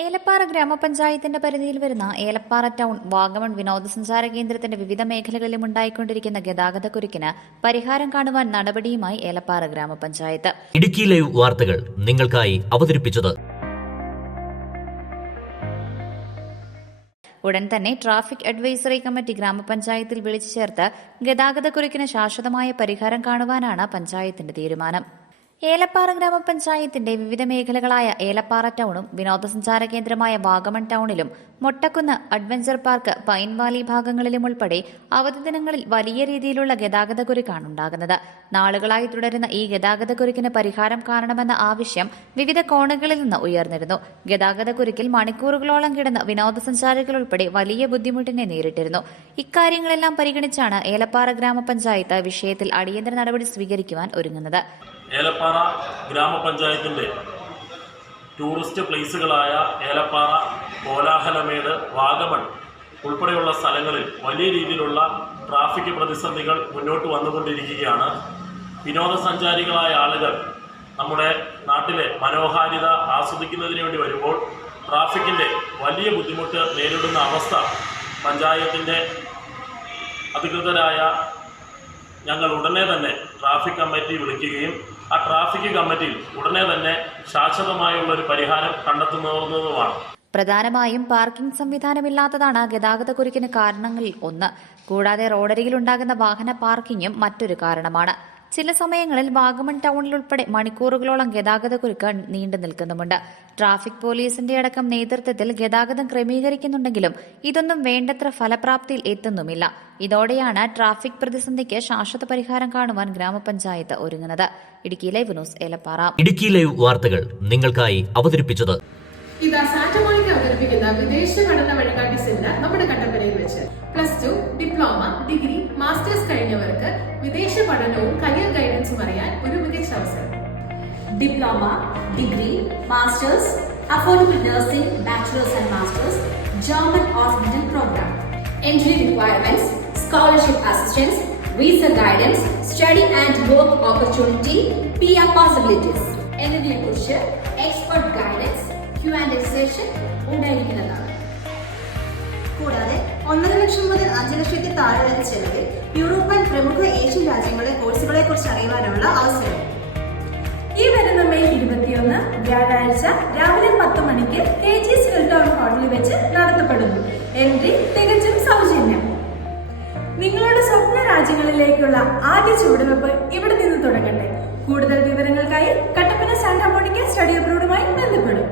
ഏലപ്പാറ ഗ്രാമപഞ്ചായത്തിന്റെ പരിധിയിൽ വരുന്ന ഏലപ്പാറ ടൗൺ വാഗമൺ വിനോദസഞ്ചാര കേന്ദ്രത്തിന്റെ വിവിധ മേഖലകളിലും ഉണ്ടായിക്കൊണ്ടിരിക്കുന്ന ഗതാഗതക്കുരുക്കിന് പരിഹാരം കാണുവാൻ നടപടിയുമായി ഏലപ്പാറ ഗ്രാമപഞ്ചായത്ത്. ഇടുക്കി ലൈവ് വാർത്തകൾ നിങ്ങൾക്കായി അവതരിപ്പിച്ചത്. ഉടൻ തന്നെ ട്രാഫിക് അഡ്വൈസറി കമ്മിറ്റി ഗ്രാമപഞ്ചായത്തിൽ വിളിച്ചു ചേർത്ത് ഗതാഗതക്കുരുക്കിന് ശാശ്വതമായ പരിഹാരം കാണുവാനാണ് പഞ്ചായത്തിന്റെ തീരുമാനം. ഏലപ്പാറ ഗ്രാമപഞ്ചായത്തിന്റെ വിവിധ മേഖലകളായ ഏലപ്പാറ ടൗണും വിനോദസഞ്ചാര കേന്ദ്രമായ വാഗമൺ ടൗണിലും Mottakunnu adventure park pine valley ഭാഗങ്ങളിലും ഉൾപ്പെടെ അവധി ദിനങ്ങളിൽ വലിയ രീതിയിലുള്ള ഗതാഗതക്കുരുക്കാണ് ഉണ്ടാകുന്നത്. നാളുകളായി തുടരുന്ന ഈ ഗതാഗതക്കുരുക്കിന് പരിഹാരം കാണണമെന്ന ആവശ്യം വിവിധ കോണുകളിൽ നിന്ന് ഉയർന്നിരുന്നു. ഗതാഗതക്കുരുക്കിൽ മണിക്കൂറുകളോളം കിടന്ന് വിനോദസഞ്ചാരികൾ ഉൾപ്പെടെ വലിയ ബുദ്ധിമുട്ടിനെ നേരിട്ടിരുന്നു. ഇക്കാര്യങ്ങളെല്ലാം പരിഗണിച്ചാണ് ഏലപ്പാറ ഗ്രാമപഞ്ചായത്ത് വിഷയത്തിൽ അടിയന്തര നടപടി സ്വീകരിക്കുവാൻ ഒരുങ്ങുന്നത്. ഏലപ്പാറ ഗ്രാമപഞ്ചായത്തിൻ്റെ ടൂറിസ്റ്റ് പ്ലേസുകളായ ഏലപ്പാറ, കോലാഹലമേട്, വാഗമൺ ഉൾപ്പെടെയുള്ള സ്ഥലങ്ങളിൽ വലിയ രീതിയിലുള്ള ട്രാഫിക് പ്രതിസന്ധികൾ മുന്നോട്ട് വന്നുകൊണ്ടിരിക്കുകയാണ്. വിനോദസഞ്ചാരികളായ ആളുകൾ നമ്മുടെ നാട്ടിലെ മനോഹാരിത ആസ്വദിക്കുന്നതിന് വേണ്ടി വരുമ്പോൾ ട്രാഫിക്കിൻ്റെ വലിയ ബുദ്ധിമുട്ട് നേരിടുന്ന അവസ്ഥ പഞ്ചായത്തിൻ്റെ അധികൃതരായ ഞങ്ങൾ ഉടനെ തന്നെ ട്രാഫിക് കമ്മിറ്റി വിളിക്കുകയും ആ ട്രാഫിക് കമ്മിറ്റിയിൽ ഉടനെ തന്നെ ശാശ്വതമായുള്ളൊരു പരിഹാരം കണ്ടെത്തുന്നതുമാണ്. പ്രധാനമായും പാർക്കിംഗ് സംവിധാനമില്ലാത്തതാണ് ഗതാഗതക്കുരുക്കിന് കാരണങ്ങളിൽ ഒന്ന്. കൂടാതെ റോഡരികിൽ ഉണ്ടാകുന്ന വാഹന പാർക്കിംഗും മറ്റൊരു കാരണമാണ്. ചില സമയങ്ങളിൽ വാഗമൺ ടൗണിൽ ഉൾപ്പെടെ മണിക്കൂറുകളോളം ഗതാഗതക്കുരുക്ക് നീണ്ടു നിൽക്കുന്നുമുണ്ട്. ട്രാഫിക് പോലീസിന്റെ അടക്കം നേതൃത്വത്തിൽ ഗതാഗതം ക്രമീകരിക്കുന്നുണ്ടെങ്കിലും ഇതൊന്നും വേണ്ടത്ര ഫലപ്രാപ്തിയിൽ എത്തുന്നുമില്ല. ഇതോടെയാണ് ട്രാഫിക് പ്രതിസന്ധിക്ക് ശാശ്വത പരിഹാരം കാണുവാൻ ഗ്രാമപഞ്ചായത്ത് ഒരുങ്ങുന്നത്. Idukki live news, Elappara. Idukki live വാർത്തകൾ നിങ്ങൾക്കായി അവതരിപ്പിച്ചത്. ഇതാ സാറ്റമോണിക്ക് അവതരിപ്പിക്കുന്ന വിദേശ പഠന വഴികാട്ടി സെന്റർ നമ്മുടെ കട്ടപ്പനയിൽ വെച്ച് +2, ഡിപ്ലോമ, ഡിഗ്രി, മാസ്റ്റേഴ്സ് കഴിഞ്ഞവർക്ക് വിദേശ പഠനവും കരിയർ ഗൈഡൻസും അറിയാൻ ഒരു മികച്ച അവസരം. Diploma, degree, masters, affordable nursing, bachelors and masters, German hospital program. Entry requirements, scholarship assistance, visa guidance, study and work opportunity, PR possibilities എന്നിവയെക്കുറിച്ച് എക്സ്പെർട്ട് ഗൈഡൻസ്, Q&A സെഷൻ ഉണ്ടായിരിക്കുന്നതാണ്. കൂടാതെ 1.5 ലക്ഷം മുതൽ 5 ലക്ഷത്തിൽ താഴെ വരെ ചെലവിൽ യൂറോപ്യൻ പ്രമുഖ ഏഷ്യൻ രാജ്യങ്ങളിലെ കോഴ്സുകളെ കുറിച്ച് അറിയുവാനുള്ള അവസരം. ഈ വരുന്ന മെയ് 21 വ്യാഴാഴ്ച രാവിലെ 10 മണിക്ക് KGS ടൗൺ ഹാളിൽ വെച്ച് നടത്തപ്പെടുന്നു. എൻട്രി തികച്ചും സൗജന്യം. നിങ്ങളുടെ സ്വപ്ന രാജ്യങ്ങളിലേക്കുള്ള ആദ്യ ചുവടുവെപ്പ് ഇവിടെ നിന്ന് തുടങ്ങട്ടെ. കൂടുതൽ വിവരങ്ങൾക്കായി കട്ടപ്പന സാന്റാമോണിക്ക സ്റ്റഡി അബ്രോഡുമായി ബന്ധപ്പെടും.